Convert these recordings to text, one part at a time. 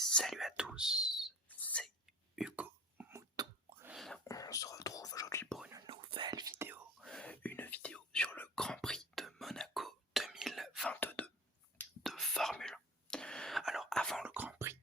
Salut à tous, c'est Hugo Mouton. On se retrouve aujourd'hui pour une vidéo sur le Grand Prix de Monaco 2022 de Formule 1. Alors avant le Grand Prix,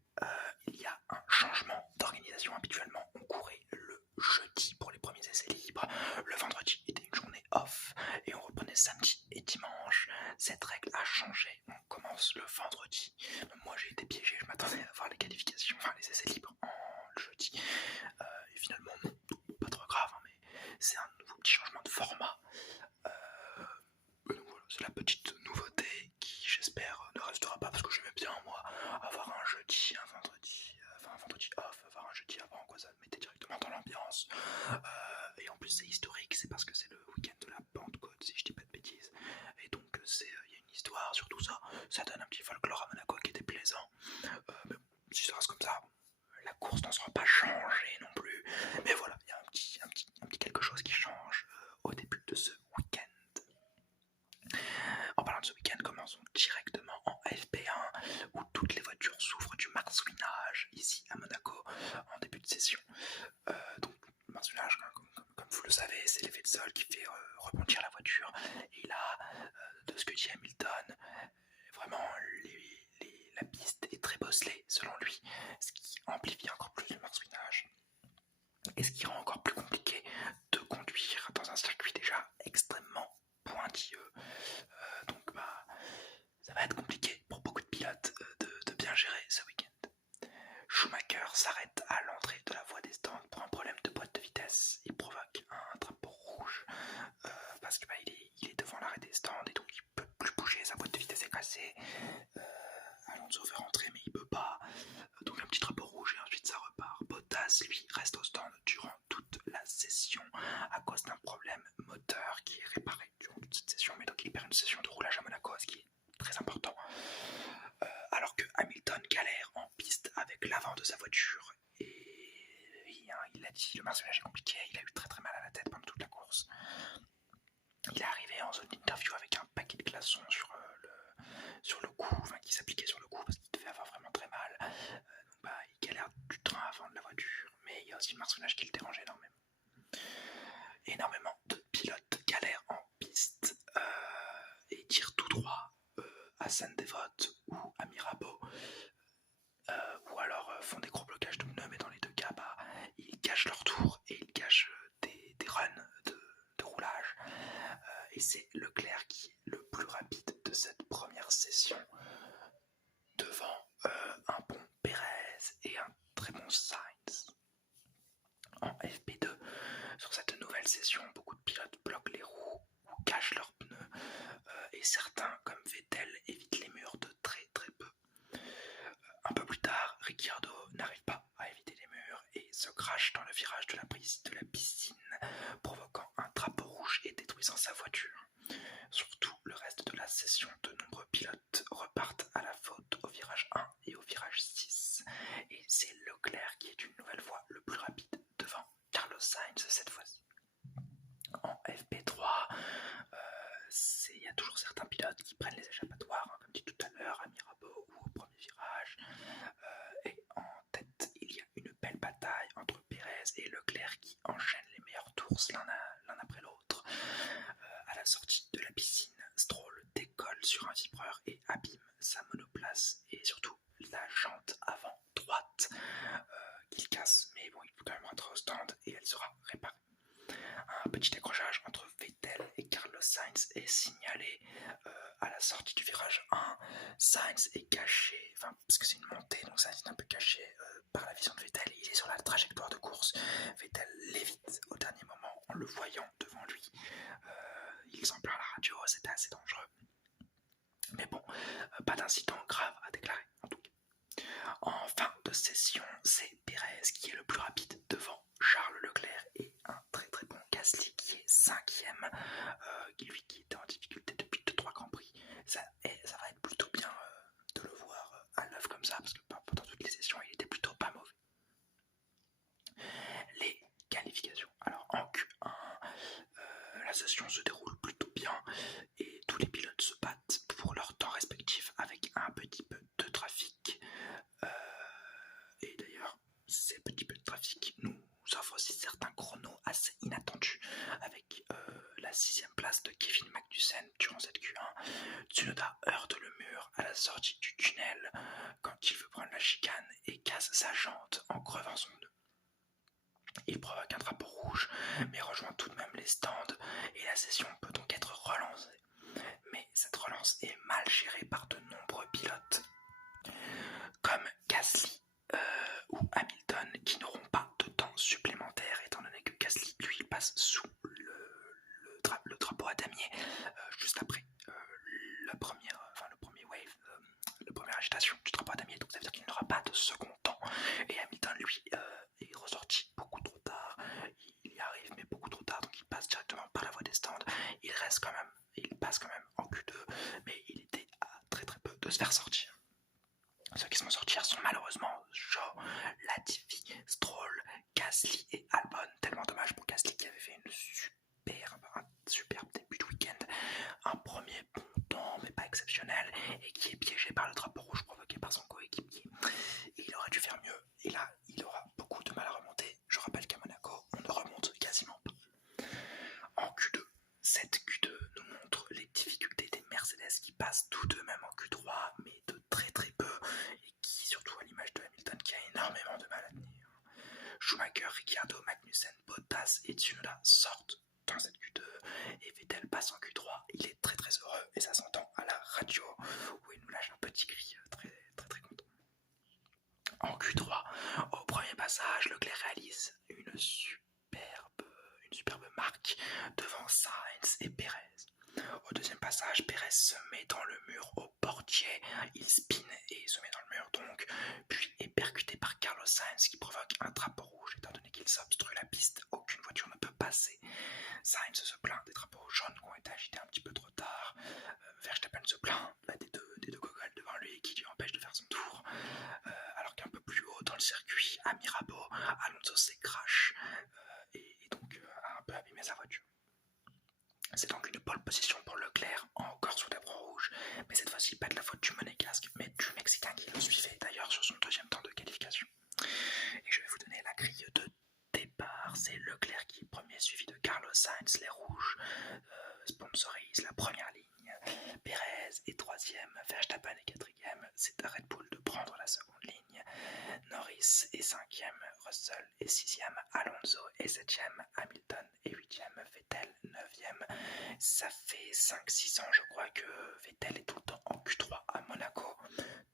il y a un changement d'organisation. Habituellement, on courait le jeudi pour les premiers essais libres. Le vendredi était une journée off et on reprenait samedi et dimanche. Cette règle a changé. On commence le vendredi. Moi j'ai été piégé, je m'attendais à voir les qualifications, enfin les essais libres en jeudi. Et finalement non, pas trop grave, hein, mais c'est un nouveau petit changement de format. Donc voilà, c'est la petite nouveauté qui j'espère ne restera pas parce que j'aimais bien moi avoir un jeudi, un vendredi off, avoir un jeudi avant, quoi, ça me mettait directement dans l'ambiance. Et en plus c'est historique, c'est parce que c'est le week-end de la Pentecôte si je dis pas de bêtises. Et donc il y a une histoire sur tout ça, ça donne un petit folklore à Monaco qui était plaisant. Mais si ça reste comme ça, la course n'en sera pas changée non plus. Mais voilà, il y a un petit quelque chose qui change au début de ce week-end. En parlant de ce week-end, commençons directement en FP1 où toutes les voitures souffrent du marsouinage ici à Monaco en début de session. Donc le marsouinage, comme vous le savez, c'est l'effet de sol qui fait rebondir la voiture. Et là, de ce que dit Hamilton, vraiment la piste est très bosselée selon lui, ce qui amplifie encore plus le marsouinage et ce qui rend encore plus compliqué de conduire dans un circuit déjà extrêmement pointilleux. Donc ça va être compliqué pour beaucoup de pilotes de bien gérer ce week-end. Schumacher s'arrête à l'entrée de la voie des stands pour un problème de boîte de vitesse. Il provoque un drapeau rouge parce que il est devant l'arrêt des stands et donc il peut plus bouger, sa boîte de vitesse est cassée. Alonso veut rentrer mais il peut pas. Donc un petit drapeau rouge et ensuite ça repart. Bottas lui reste au stand durant toute la session à cause d'un problème moteur qui est réparé durant toute cette session, mais donc il perd une session de roulage à Monaco, ce qui est très important. Alors que Hamilton galère en piste avec l'avant de sa voiture et il a dit, le marsouinage est compliqué, il a eu très mal à la tête pendant toute la course. Il est arrivé en zone d'interview avec un paquet de glaçons sur le cou, enfin qui s'appliquait sur le cou parce qu'il devait avoir vraiment très mal. Donc il galère du train avant de la voiture, mais il y a aussi le marsouinage qui le dérange énormément. Énormément de pilotes galèrent en piste et tirent tout droit à Sainte-Dévote ou à Mirabeau, ou alors font des gros blocages de pneus, mais dans les deux cas, ils gâchent leur tour et ils gâchent des runs de roulage. Et c'est Leclerc qui est le plus rapide de cette première session, devant un bon Pérez et un très bon Sainz. En FP2, sur cette nouvelle session, beaucoup de pilotes bloquent les roues ou cachent leurs pneus, et certains, comme Vettel, évitent les murs de très peu. Un peu plus tard, Ricciardo n'arrive pas à éviter les murs et se crache dans le virage de la piscine, provoquant un drapeau rouge et détruisant sa voiture. Surtout le reste de la session, de nombreux pilotes repartent à la faute au virage 1 et au virage 6. Et c'est Leclerc qui est une nouvelle fois le plus rapide devant Carlos Sainz cette fois-ci. En FP3, il y a toujours certains pilotes qui prennent les échappatoires, comme dit tout à l'heure, à Mirabeau ou au premier virage. Et en tête, il y a une belle bataille entre Pérez et Leclerc qui enchaînent les meilleurs tours l'un après l'autre. À la sortie de la piscine, Stroll décolle sur un vibreur et abîme sa monoplace et surtout la jante avant droite qu'il casse, mais bon, il peut quand même rentrer au stand et elle sera réparée. Un petit accrochage entre Vettel et Carlos Sainz est signalé à la sortie du virage 1. Sainz est caché, parce que c'est une montée, donc Sainz est un peu caché par la vision de Vettel. Il est sur la trajectoire de course. Vettel l'évite au dernier moment en le voyant devant lui. Il s'en plaint à la radio, c'était assez dangereux. Mais bon, pas d'incident grave à déclarer en tout cas. En fin de session, c'est Pérez qui est le plus rapide devant Charles Leclerc et un très bon Gasly qui est 5ème, lui qui était en difficulté depuis 2-3 Grands Prix. Ça va être plutôt bien de le voir à l'œuvre comme ça parce que pendant toutes les sessions il était plutôt pas mauvais. Les qualifications. Alors en Q1, la session se déroule plutôt bien et tous les pilotes se battent pour leur temps respectif avec un petit peu de trafic. sortie du tunnel quand il veut prendre la chicane et casse sa jante en crevant son nœud. Il provoque un drapeau rouge, mais rejoint tout de même les stands et la session peut donc être relancée. Mais cette relance est mal gérée par de nombreux pilotes, comme Gasly ou Hamilton, qui n'auront pas de temps supplémentaire, étant donné que Gasly, lui, passe sous le drapeau à damier juste après le premier wave, la première agitation du drapeau à damier, donc ça veut dire qu'il n'aura pas de second temps. Et Hamilton, lui, est ressorti beaucoup trop tard, il y arrive mais beaucoup trop tard, donc il passe directement par la voie des stands, il passe quand même en Q2, mais il était à très très peu de se faire sortir. Ceux qui se font sortir sont malheureusement Joe, Latifi, Stroll, Gasly et Albon. Tellement dommage pour Gasly qui avait fait un superbe début de week-end, un premier bon temps mais pas exceptionnel, et qui est piégé par le drapeau rouge provoqué par son coéquipier. Et il aurait dû faire mieux, et là il aura beaucoup de mal à remonter. Je rappelle qu'à Monaco on ne remonte quasiment pas. En Q2, cette Q2 nous montre les difficultés des Mercedes qui passent tout de même en Q3, mais de très très peu, et qui, surtout à l'image de Hamilton, qui a énormément de mal à tenir. Schumacher, Ricciardo, Magnussen, Bottas et Tsunoda sortent dans cette Q2, et Vettel passe en Q3. Il est très très heureux, et ça s'entend à la radio, où il nous lâche un petit cri très très très content. En Q3, au premier passage, Leclerc réalise une superbe marque devant Sainz et Perez. Au deuxième passage, Perez se met dans le mur au portier, il spin et se met dans le mur donc, puis est percuté par Carlos Sainz qui provoque un drapeau rouge étant donné qu'il s'obstrue la piste, aucune voiture ne peut passer. Sainz se plaint des drapeaux jaunes qui ont été agités un petit peu trop tard, Verstappen se plaint des deux gogoles devant lui qui lui empêchent de faire son tour, alors qu'un peu plus haut dans le circuit, à Mirabeau, Alonso s'écrache et donc a un peu abîmé sa voiture. C'est donc une pole position pour Leclerc, encore sous drapeau rouge, mais cette fois-ci pas de la faute du monégasque, mais du Mexicain qui le suivait d'ailleurs sur son deuxième temps de qualification. Et je vais vous donner la grille de départ. C'est Leclerc qui est premier, suivi de Carlos Sainz, les rouges sponsorisent la première ligne, Perez est troisième, Verstappen est quatrième, c'est à Red Bull de prendre la seconde ligne, Norris est cinquième, Russell est sixième, Alonso est septième, Hamilton est huitième, Vettel neuvième. Ça fait 5-6 ans je crois que Vettel est tout le temps en Q3 à Monaco.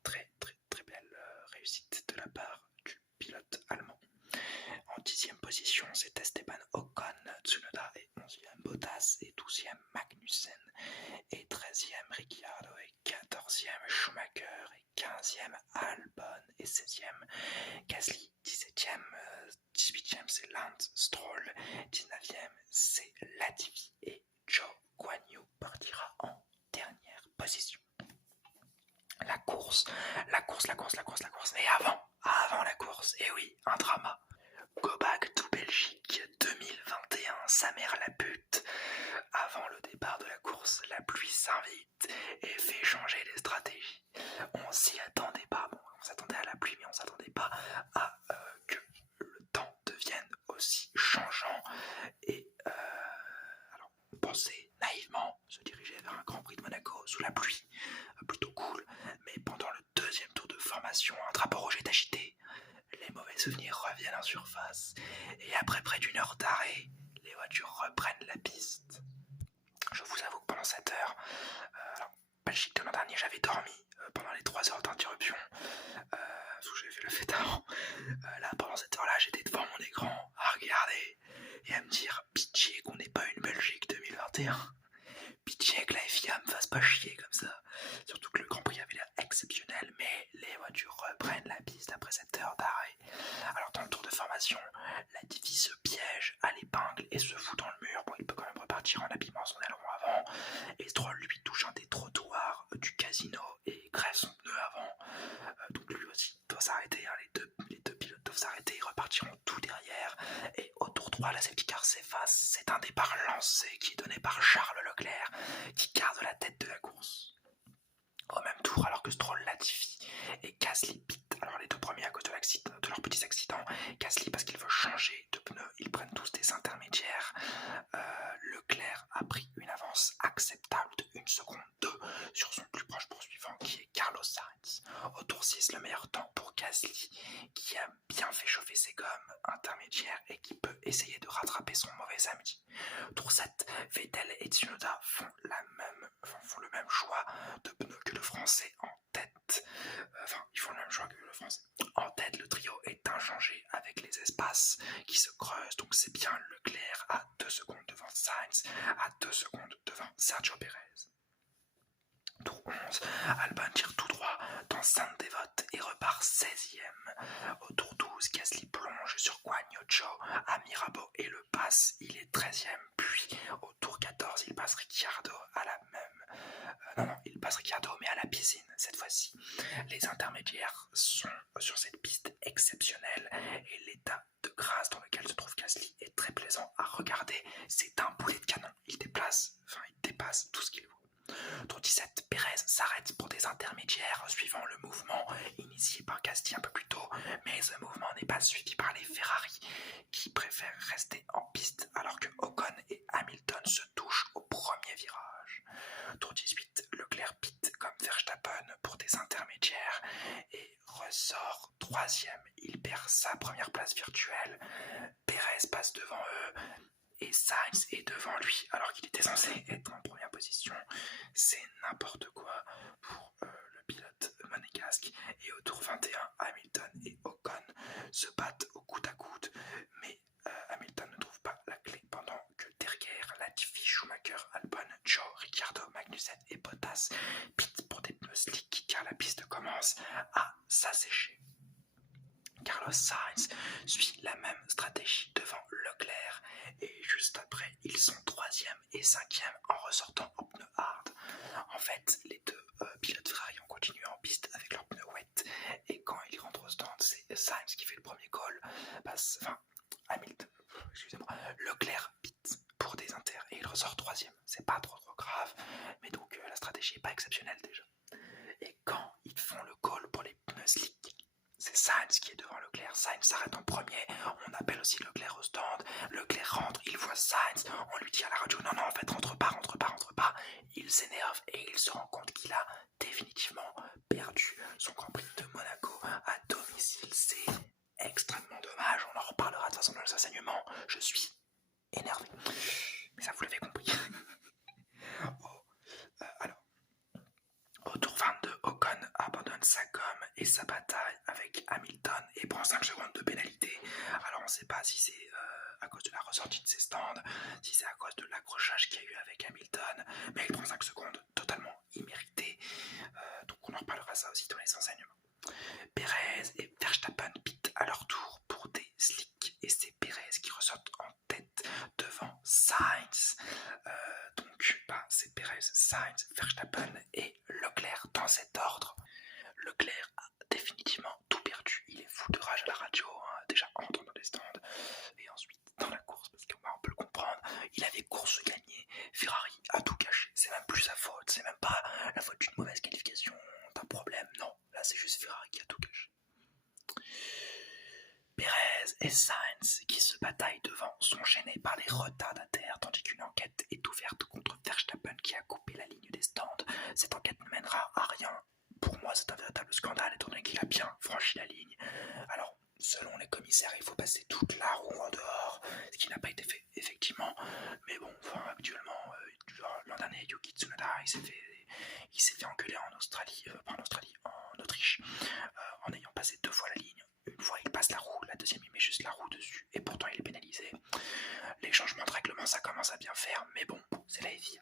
Très très très belle réussite de la part du pilote allemand. En 10e position, c'est Esteban Ocon, Tsunoda est 11e, Bottas est 12e, Magnussen est 13e, Ricciardo est 14e, Schumacher est 15e, Albon est 16e, Gasly 17e, 18e c'est Lance Stroll, 19e c'est Latifi et Zhou Guanyu partira en dernière position. La course. Et avant la course, et oui, un drama. Go Back to Belgique 2021, sa mère la pute. Avant le départ de la course, la pluie s'invite et fait changer les stratégies. On s'y attendait pas, on s'attendait à la pluie, mais on s'attendait pas à que le temps devienne aussi changeant. Et alors, on pensait naïvement se diriger vers un Grand Prix de Monaco sous la pluie, plutôt cool, mais pendant le deuxième tour de formation, un drapeau rouge est agité. Les mauvais souvenirs reviennent en surface, et après près d'une heure d'arrêt, les voitures reprennent la piste. Je vous avoue que pendant cette heure, Belgique de l'an dernier, j'avais dormi pendant les 3 heures d'interruption, parce que j'avais fait le fait avant. Là, pendant cette heure-là, j'étais devant mon écran à regarder et à me dire pitié qu'on n'ait pas une Belgique 2021. Pitié que la FIA me fasse pas chier comme ça. Surtout que le Grand Prix avait l'air exceptionnel, mais les voitures reprennent la piste après cette heure d'arrêt. Alors dans le tour de formation, Latifi se piège à l'épingle et se fout dans le mur. Bon, il peut quand même repartir en abîmant son aileron avant. Et Stroll lui touche un des trottoirs du casino et crève son pneu avant. Donc lui aussi doit s'arrêter. Hein. Les deux pilotes doivent s'arrêter. Ils repartiront tout derrière. Et au tour 3, la safety car s'efface. C'est un départ lancé qui est donné par Charles Leclerc, qui garde la tête de la course. Au même tour, alors que Stroll, Latifi et Gasly pit. Alors les deux premiers à cause de leurs petits accidents. Gasly parce qu'il veut changer de pneus. Ils prennent tous des intermédiaires. Leclerc a pris une avance acceptable de 1 seconde 2 sur son plus proche poursuivant qui est Carlos Au tour 6, le meilleur temps pour Gasly, qui a bien fait chauffer ses gommes intermédiaires et qui peut essayer de rattraper son mauvais samedi. Tour 7, Vettel et Tsunoda font le même choix de pneus que le français en tête. Ils font le même choix que le français. En tête, le trio est inchangé avec les espaces qui se creusent. Donc c'est bien Leclerc à 2 secondes devant Sainz, à 2 secondes devant Sergio Perez. Tour 11, Albon tire tout droit dans Sainte-Dévote et repart 16e. Au tour 12, Gasly plonge sur Guan Yu Zhou à Mirabeau et le passe, il est 13e. Puis au tour 14, il passe Ricciardo à la même... il passe Ricciardo mais à la piscine cette fois-ci. Les intermédiaires sont sur cette piste exceptionnelle et l'état de grâce dans lequel se trouve Gasly est très plaisant à regarder. C'est un boulet de canon, il dépasse tout ce qu'il vaut. Tour 17, Perez s'arrête pour des intermédiaires suivant le mouvement initié par Gasly un peu plus tôt, mais ce mouvement n'est pas suivi par les Ferrari qui préfèrent rester en piste alors que Ocon et Hamilton se touchent au premier virage. Tour 18, Leclerc pit comme Verstappen pour des intermédiaires et ressort 3e. Il perd sa première place virtuelle. Perez passe devant eux et Sainz est devant lui alors qu'il était censé être en première position. C'est n'importe quoi pour le pilote monégasque. Et au tour 21, Hamilton et Ocon se battent au coude à coude, mais Hamilton ne trouve pas la clé pendant que derrière, Latifi, Schumacher, Albon, Zhou, Ricciardo, Magnussen et Bottas pitent pour des pneus slick car la piste commence à s'assécher. Carlos Sainz suit la même stratégie devant Leclerc et juste après ils sont 3e et 5e en ressortant en pneus hard. En fait les deux pilotes Ferrari ont continué en piste avec leurs pneus wet et quand ils rentrent au stand c'est Sainz qui fait le premier call, Leclerc pit pour des inters et il ressort 3e. C'est pas trop grave mais donc la stratégie est pas exceptionnelle déjà. Et quand ils font le call pour les pneus slick, c'est Sainz qui est devant Leclerc. Sainz s'arrête en premier. On appelle aussi Leclerc au stand. Leclerc rentre, il voit Sainz. On lui dit à la radio non, en fait, rentre pas. Il s'énerve et il se rend compte qu'il a définitivement perdu son Grand Prix de Monaco à domicile. C'est extrêmement dommage. On en reparlera de toute façon dans les enseignements. Je suis énervé. Mais ça, vous l'avez compris. Au tour 22, Ocon abandonne sa gomme et sa bataille avec Hamilton et prend 5 secondes de pénalité. Alors on ne sait pas si c'est à cause de la ressortie de ses stands, si c'est à cause de l'accrochage qu'il y a eu avec Hamilton, mais il prend 5 secondes totalement immérité. Donc on en reparlera ça aussi dans les enseignements. Perez et Verstappen pitent à leur tour pour des slicks et c'est Perez qui ressort en tête devant Sainz. C'est Perez, Sainz, Verstappen et Leclerc dans cet ordre. Leclerc a définitivement tout perdu. Il est fou de rage à la radio, déjà en entrant dans les stands et ensuite dans la course parce qu'on peut le comprendre. Il avait course gagnée. Ferrari a tout caché. C'est même plus sa faute. C'est même pas la faute d'une mauvaise qualification, d'un problème. Non, là c'est juste Ferrari qui a tout caché. Perez et Sainz qui se bataillent devant sont gênés par les retardataires tandis qu'une enquête est ouverte contre Verstappen qui a coupé la ligne des stands. Cette enquête ne mènera à rien. Pour moi c'est un véritable scandale étant donné qu'il a bien franchi la ligne. Alors selon les commissaires il faut passer toute la roue en dehors, ce qui n'a pas été fait effectivement. Mais bon, actuellement l'an dernier Yuki Tsunoda il s'est fait engueuler en Autriche, en ayant passé 2 fois la ligne. Une fois il passe la roue, la deuxième il met juste la roue dessus et pourtant il est pénalisé. Les changements de règlement ça commence à bien faire, mais bon, c'est la FIA.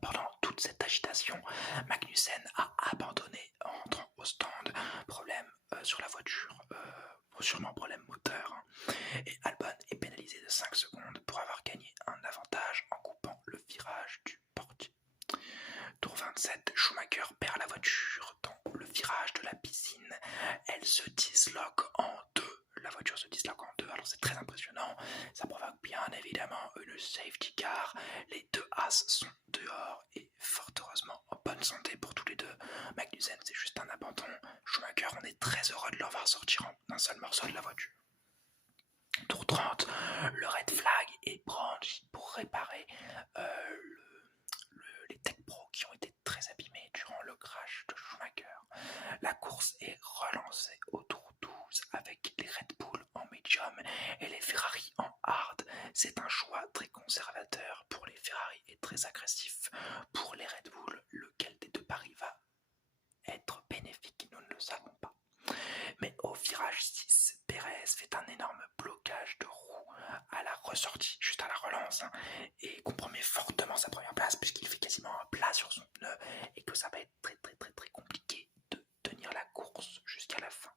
Pendant toute cette agitation, Magnussen a abandonné en rentrant au stand. Problème sur la voiture, sûrement problème moteur. Et Albon est pénalisé de 5 secondes pour avoir gagné un avantage en coupant le virage du portier. Tour 27, Schumacher perd la voiture dans le virage de la piscine. Elle se disloque en deux. La voiture se disloque en deux, alors c'est très impressionnant. Ça provoque bien évidemment une safety car. Les deux As sont dehors et fort heureusement en bonne santé pour tous les deux. Magnussen c'est juste un abandon. Schumacher, on est très heureux de leur voir sortir en un seul morceau de la voiture. Tour 30, le red flag est brandi pour réparer les Tech Pro qui ont été très abîmés durant le crash de Schumacher. La course est relancée au tour 12 avec les Red Bull en médium et les Ferrari en hard. C'est un choix très conservateur pour les Ferrari et très agressif pour les Red Bull. Lequel des deux paris va être bénéfique, nous ne le savons pas. Mais au virage 6, Pérez fait un énorme blocage de roue à la ressortie, juste à la relance, et compromet fortement sa première place puisqu'il fait quasiment un plat sur son pneu et que ça va être très compliqué de tenir la course jusqu'à la fin.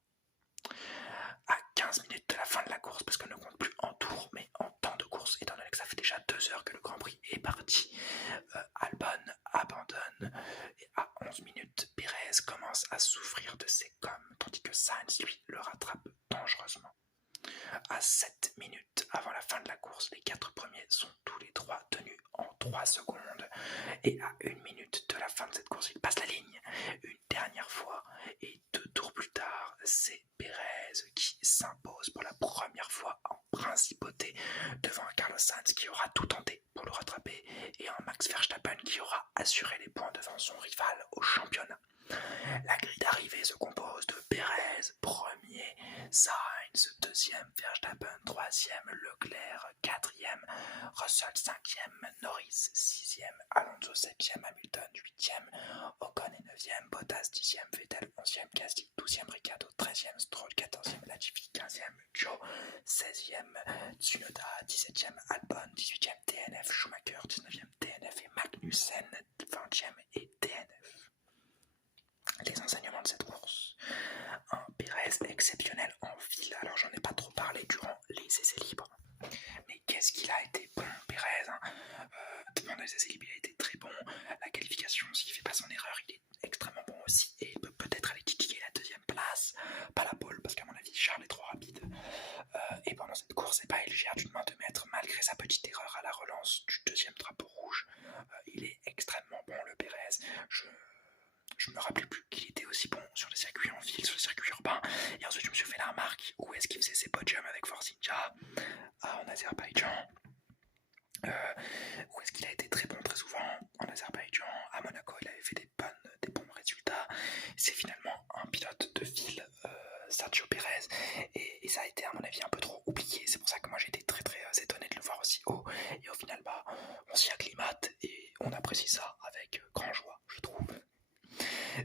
À 15 minutes de la fin de la course, parce qu'on ne compte plus en tour mais en temps de course, étant donné que ça fait déjà 2 heures que le Grand Prix est parti, Albon abandonne et à 11 minutes, Pérez commence à souffrir de ses gommes, tandis que Sainz, lui, le rattrape dangereusement. À 7 minutes avant la fin de la course, les 4 premiers sont tous les 3 tenus en 3 secondes. Et à 1 minute de la fin de cette course, ils passent la ligne une dernière fois. Et 2 tours plus tard, c'est Pérez qui s'impose pour la première fois en principauté devant un Carlos Sainz qui aura tout tenté pour le rattraper et un Max Verstappen qui aura assuré les points devant son rival au championnat. La grille d'arrivée se compose de Pérez, premier, Sainz, deuxième, Verstappen, troisième, Leclerc, quatrième, Russell, cinquième, Norris, sixième, Alonso, septième, Hamilton, huitième, Ocon est neuvième, Bottas, dixième, Vettel, onzième, Gasly, douzième, Ricciardo, treizième, Stroll, quatorzième, Latifi, quinzième, Joe, seizième, Tsunoda, dix-septième, Albon, dix-huitième, DNF, Schumacher, dix-neuvième, DNF et Magnussen, vingtième et DNF. Les enseignements de cette course. Un Pérez exceptionnel en file. Alors j'en ai pas trop parlé durant les essais libres. Mais qu'est-ce qu'il a été bon, Pérez, pendant les essais libres, il a été très bon. La qualification, s'il fait pas son erreur, il est extrêmement bon aussi. Et il peut peut-être aller titiller la deuxième place. Pas la pole, parce qu'à mon avis, Charles est trop rapide. Et pendant cette course, il gère d'une main de maître, malgré sa petite erreur à la relance du deuxième drapeau rouge. Il est extrêmement bon, le Pérez. Je me rappelais plus qu'il était aussi bon sur les circuits en ville, sur les circuits urbains. Et ensuite, je me suis fait la remarque où est-ce qu'il faisait ses podiums avec Force India en Azerbaïdjan. Où est-ce qu'il a été très bon très souvent en Azerbaïdjan, à Monaco, il avait fait des bons résultats. C'est finalement un pilote de ville, Sergio Pérez, et ça a été à mon avis un peu trop oublié. C'est pour ça que moi j'ai été très étonné de le voir aussi haut. Et au final, on s'y acclimate et on apprécie ça avec grand joie, je trouve.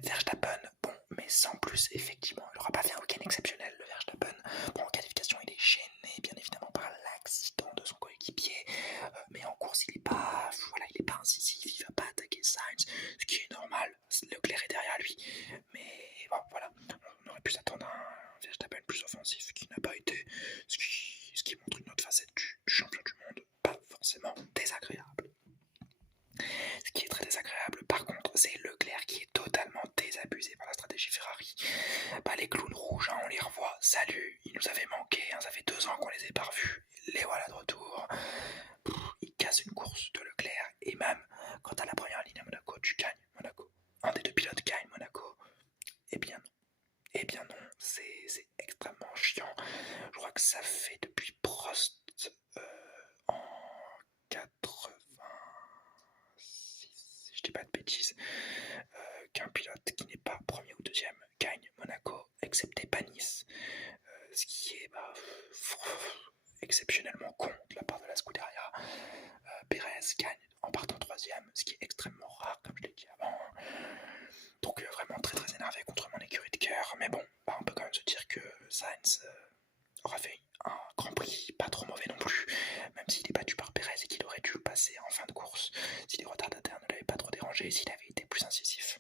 Verstappen, bon, mais sans plus, effectivement, il n'aura pas fait un week-end exceptionnel, le Verstappen. Bon, en qualification, il est gêné, bien évidemment, par l'accident de son coéquipier, mais en course, il est pas incisif, il va pas attaquer Sainz, ce qui est normal. Leclerc est derrière lui, mais bon, voilà, on aurait pu s'attendre à un Verstappen plus offensif qui n'a pas été, ce qui montre une autre facette du champion du monde, pas forcément désagréable. Ce qui est très désagréable, par contre, c'est Leclerc qui est totalement désabusé par la stratégie Ferrari. Les clowns rouges, on les revoit. Salut, ils nous avaient manqué, ça fait 2 ans qu'on les a pas revus. Les voilà de retour. Ils cassent une course de Leclerc. Et même, quand à la première ligne à Monaco, tu gagnes Monaco. Un des deux pilotes gagne Monaco. Eh bien non. Eh bien non, c'est extrêmement chiant. Je crois que ça fait depuis Prost en 86, si je dis pas de bêtises, qu'un pilote qui n'est pas premier ou deuxième gagne Monaco, excepté Panis, ce qui est exceptionnellement con de la part de la Scuderia. Pérez gagne en partant troisième, ce qui est extrêmement rare, comme je l'ai dit avant. Donc vraiment très énervé contre mon écurie de cœur, mais bon, on peut quand même se dire que Sainz aura fait un Grand Prix pas trop mauvais non plus, même s'il est battu par Pérez et qu'il aurait dû passer en fin de course si les retardataires ne l'avaient pas trop dérangé et s'il avait été plus incisif.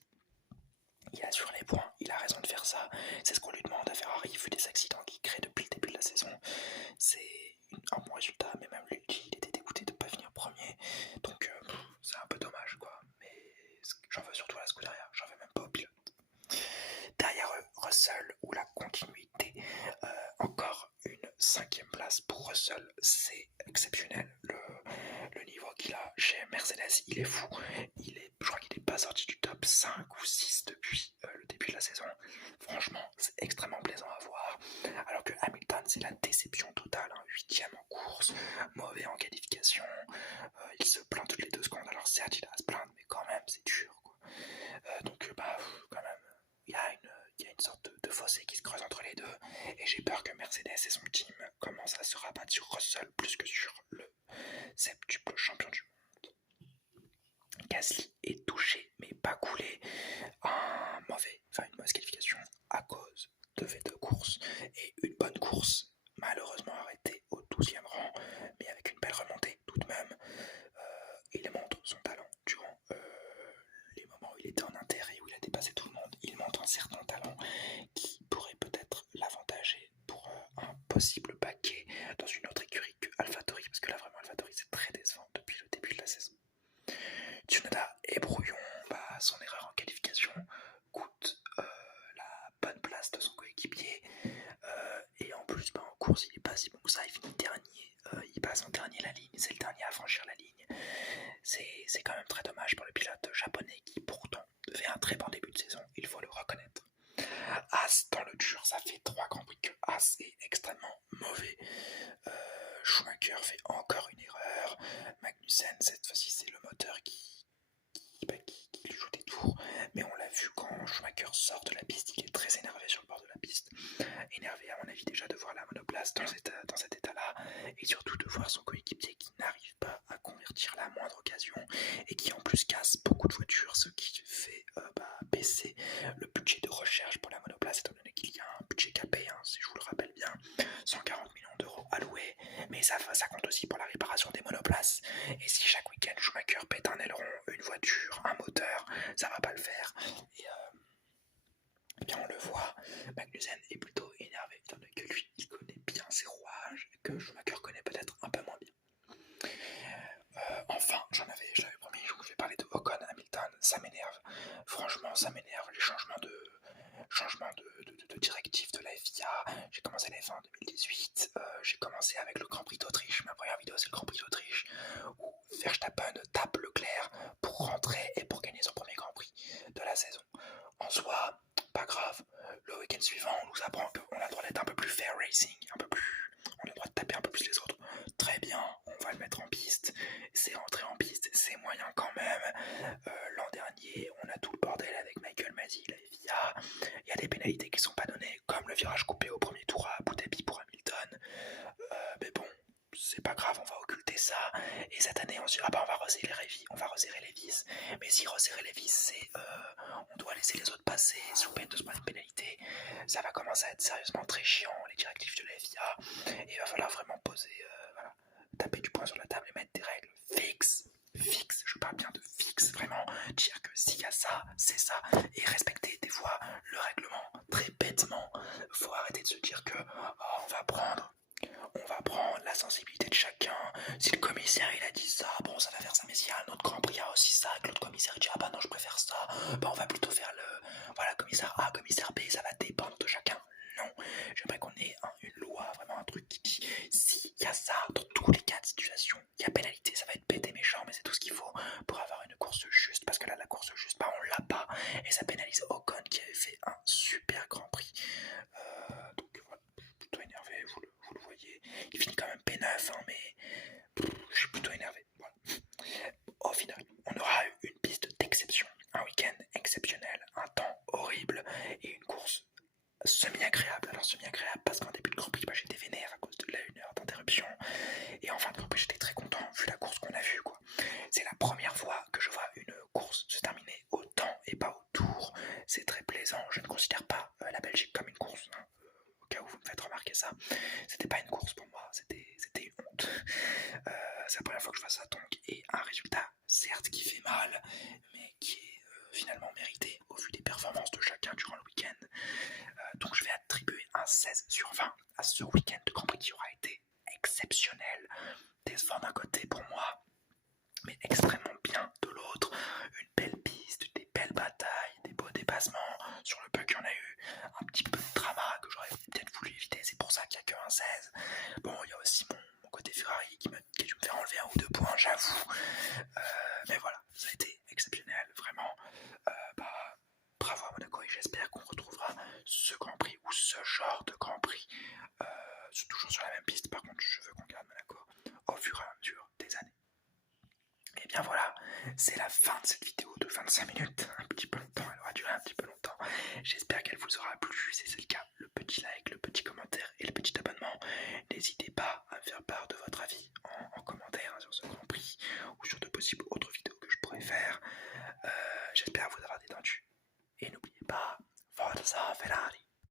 Il assure les points, il a raison de faire ça, c'est ce qu'on lui demande à Ferrari, vu des accidents qu'il crée depuis le début de la saison. C'est un bon résultat, mais même lui, il était dégoûté de ne pas finir premier, donc c'est un peu dommage quoi, mais j'en veux surtout à la Scuderia, j'en veux même pas au pilote. Derrière eux, Russell, ou la continuité, encore une 5e place pour Russell, c'est exceptionnel. Le niveau qu'il a chez Mercedes, il est fou. Je crois qu'il n'est pas sorti du top 5 ou 6 depuis le début de la saison. Franchement, c'est extrêmement plaisant à voir. Alors que Hamilton, c'est la déception totale. 8e en course, mauvais en qualification. Il se plaint toutes les 2 secondes. Alors certes, il a à se plaindre, mais quand même, c'est dur, quoi. Donc, quand même, il y a fossé qui se creuse entre les deux, et j'ai peur que Mercedes et son team commencent à se rabattre sur Russell plus que sur le septuple champion du monde. Gasly est touché mais pas coulé, une mauvaise qualification à cause de courses et une bonne course malheureusement arrêtée au 12e rang, mais avec une belle remontée tout de même. Il montre son talent durant les moments où il était en inter et où il a dépassé tout le monde. Il montre un certain talent qui pourrait peut-être l'avantager pour un possible baquet dans une autre écurie que AlphaTauri, parce que là vraiment AlphaTauri c'est très décevant depuis le début de la saison. Tsunoda est brouillon, son erreur en qualification coûte la bonne place de son coéquipier, et en plus en course il est pas si bon que ça, il finit dernier, il passe en dernier la ligne, c'est le dernier à franchir la ligne. C'est quand même très dommage pour le pilote japonais qui pourtant fait un très bon début de saison, il faut le reconnaître. Haas dans le dur, ça fait 3 grands prix que Haas est extrêmement mauvais. Schumacher fait encore une erreur. Magnussen, cette fois-ci, c'est le moteur qui lui joue des tours. Mais on l'a vu quand Schumacher sort de la piste, il est très énervé sur le bord de la piste. Énervé, à mon avis, déjà de voir la monoplace dans cet état-là. Et surtout de voir son coéquipier qui n'arrive pas à convertir la moindre occasion. Et qui en plus casse beaucoup de voitures, ce qui fait baisser le budget de recherche pour la monoplace, étant donné qu'il y a un budget capé, si je vous le rappelle bien, 140 millions d'euros alloués, mais ça compte aussi pour la réparation des monoplaces, et si chaque week-end Schumacher pète un aileron, une voiture, un moteur, ça va pas le faire, et bien on le voit, Magnussen est plutôt énervé, étant donné que lui, il connaît bien ses rouages, et que Schumacher connaît peut-être un peu moins bien. Enfin, j'avais promis, je vous vais parler de Ocon, Hamilton, ça m'énerve, franchement ça m'énerve, les changements de directives de la FIA. J'ai commencé la F1 en 2018, j'ai commencé avec le Grand Prix d'Autriche, ma première vidéo c'est le Grand Prix d'Autriche, où Verstappen tape Leclerc pour rentrer et pour gagner son premier Grand Prix de la saison. En soi, pas grave, le week-end suivant on nous apprend qu'on a le droit d'être un peu plus fair racing, on a le droit de taper un peu plus les autres. Très bien, on va le mettre en piste, c'est rentré en piste, c'est moyen quand même. L'an dernier, on a tout le bordel avec Michael Masi, la FIA, il y a des pénalités qui sont pas données, comme le virage coupé au premier tour à Abu Dhabi pour Hamilton, mais bon, c'est pas grave, on va occulter ça, et cette année on se dit, on va resserrer les vis, mais si resserrer les vis c'est, on doit laisser les autres passer sous peine de se prendre une pénalité, ça va commencer à être sérieusement très chiant, les directives de la FIA, et il va falloir vraiment poser, taper du poing sur la table et mettre des règles fixes, je parle bien de fixe, vraiment, dire que s'il y a ça, c'est ça, et respecter des fois le règlement très bêtement. Faut arrêter de se dire que on va prendre la sensibilité de chacun. Si le commissaire il a dit ça, bon ça va faire ça, mais s'il y a un autre Grand Prix a aussi ça, que l'autre commissaire il dit ah bah non je préfère ça, on va plutôt faire commissaire A, commissaire B, ça va dépendre de chacun. Non, j'aimerais qu'on ait une loi, vraiment un truc qui dit s'il y a ça, dans tous les cas de situation, il y a pénalité, ça va être bête et méchant, mais c'est tout ce qu'il faut pour avoir une course juste, parce que là la course juste, on l'a pas, et ça pénalise Ocon qui avait fait un super Grand Prix. Donc voilà, plutôt énervé, vous le voyez, il finit quand même P9, mais je suis plutôt énervé. Voilà. Au final, on aura eu une piste d'exception, un week-end exceptionnel, un temps horrible et une course semi-agréable. Alors semi-agréable parce qu'en début de Grand Prix, j'étais vénère à cause de la 1 heure d'interruption, et en fin de Grand Prix j'étais très content vu la course qu'on a vue, quoi. C'est la première fois que je vois une course se terminer au temps et pas au tour. C'est très plaisant. Je ne considère pas la Belgique comme une course, au cas où vous me faites remarquer ça. C'était pas une course pour moi, c'était une honte. C'est la première fois que je vois ça, donc, et un résultat certes qui fait mal, mais qui est finalement mérité au vu des performances de chacun durant le week-end. Donc je vais attribuer un 16 sur 20 à ce week-end de Grand Prix qui aura été exceptionnel, décevant d'un côté pour moi, mais extrêmement bien de l'autre. Une belle piste, des belles batailles, des beaux dépassements. Sur le peu qu'il y en a eu, un petit peu de drama que j'aurais peut-être voulu éviter, c'est pour ça qu'il n'y a que un 16. Bon, il y a aussi mon côté Ferrari qui a dû me faire enlever 1 ou 2 points, j'avoue. Mais voilà, ça a été exceptionnel, vraiment. Bravo à Monaco, et j'espère qu'on retrouvera ce Grand Prix ou ce genre de Grand Prix, toujours sur la même piste. Par contre, je veux qu'on garde Monaco au fur et à mesure des années. Et bien voilà, c'est la fin de cette vidéo de 25 minutes, un petit peu longtemps, elle aura duré un petit peu longtemps. J'espère qu'elle vous aura plu, si c'est le cas, le petit like, le petit commentaire et le petit abonnement. N'hésitez pas à me faire part de votre avis en commentaire sur ce Grand Prix ou sur de possibles autres vidéos que je pourrais faire. J'espère vous avoir détendu. Et n'oubliez pas, Forza Ferrari.